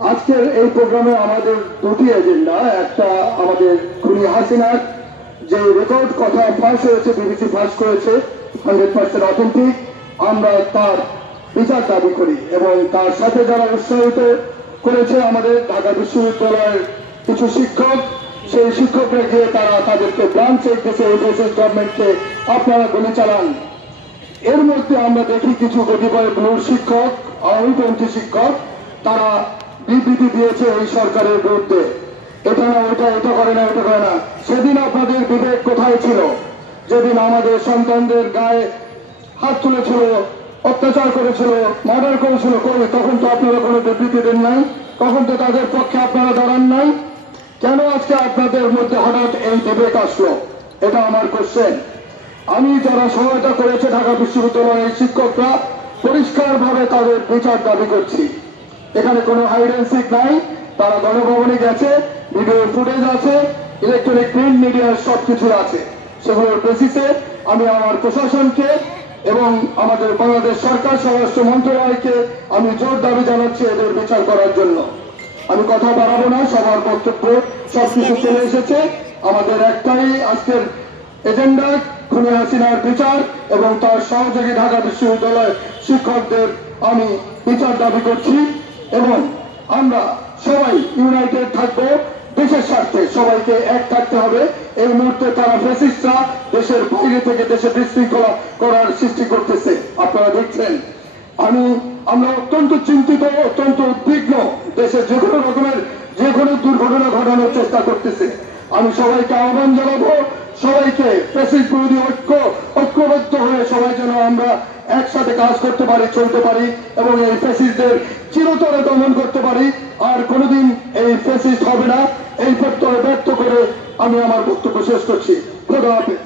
আজকের এই প্রোগ্রামে আমাদের দুটি এজেন্ডা, একটা আমাদের খুনি হাসিনার যে রেকর্ড কথা ফাঁস হয়েছে, বিবিসি ফাঁস করেছে 100% অথেন্টিক, আমরা তার বিচার দাবি করি এবং তার সাথে যারা উৎসাহিত করেছে আমাদের ঢাকা বিশ্ববিদ্যালয়ের কিছু শিক্ষক, সেই শিক্ষকরা গিয়ে তারা তাদেরকে ব্লাঙ্ক চেক দিয়েছে এই গভর্নমেন্টকে আপনারা গুলি চালান। এর মধ্যে আমরা দেখি কিছু কতিপয় ব্লুর শিক্ষক, আওয়ামীপন্থী শিক্ষক, তারা বিবৃতি দিয়েছে এই সরকারের বিরুদ্ধে, এটা না ওটা, এটা করে না ওটা করে না। সেদিন আপনাদের বিবেক কোথায় ছিল? যেদিন আমাদের সন্তানদের গায়ে হাত তুলেছিল, অত্যাচার করেছিল, মার্ডার করেছিল, তখন তো আপনারা কোনো বিবৃতি দেন নাই, তখন তো তাদের পক্ষে আপনারা দাঁড়ান নাই। কেন আজকে আপনাদের মধ্যে হঠাৎ এই বিবেক আসলো? এটা আমার কোশ্চেন। আমি যারা সহায়তা করেছে ঢাকা বিশ্ববিদ্যালয়ের শিক্ষকরা, পরিষ্কারভাবে তাদের বিচার দাবি করছি। এখানে কোনো হাইড অ্যান্ড সিক নাই, তারা গণভবনে গেছে, ভিডিও ফুটেজ আছে, ইলেকট্রনিক প্রিন্ট মিডিয়ার সবকিছু আছে। সেগুলোর বেসিসে আমি আমার প্রশাসনকে এবং আমাদের বাংলাদেশ সরকার স্বরাষ্ট্র মন্ত্রণালয়কে আমি জোর দাবি জানাচ্ছি এদের বিচার করার জন্য। আমি কথা বাড়াবো না, সবার বক্তব্য সবকিছু চলে এসেছে। আমাদের একটাই আজকের এজেন্ডা, খুনি হাসিনার বিচার এবং তার সহযোগী ঢাকা বিশ্ববিদ্যালয় শিক্ষকদের আমি বিচার দাবি করছি এবং আমরা সবাই ইউনাইটেড থাকবো দেশের স্বার্থে। সবাইকে এক থাকতে হবে। এই মুহূর্তে তারা ফ্যাসিস্টরা দেশের বাইরে থেকে দেশে বিশৃঙ্খলা করার সৃষ্টি করতেছে, আপনারা দেখছেন। আমরা অত্যন্ত চিন্তিত, অত্যন্ত উদ্বিগ্ন। দেশে যে কোনো রকমের যে কোনো দুর্ঘটনা ঘটানোর চেষ্টা করতেছে। আমি সবাইকে আহ্বান জানাবো, সবাইকে ফ্যাসিস্ট বিরোধী ঐক্যবদ্ধ হয়ে সবাই যেন আমরা একসাথে কাজ করতে পারি, চলতে পারি এবং এই ফ্যাসিস্টদের চিরতরে দমন করতে পারি। আর কোনোদিন এই ফ্যাসিস্ট হবে না, এই প্রত্যয় ব্যক্ত করে আমি আমার বক্তব্য শেষ করছি। খোদা হাফেজ।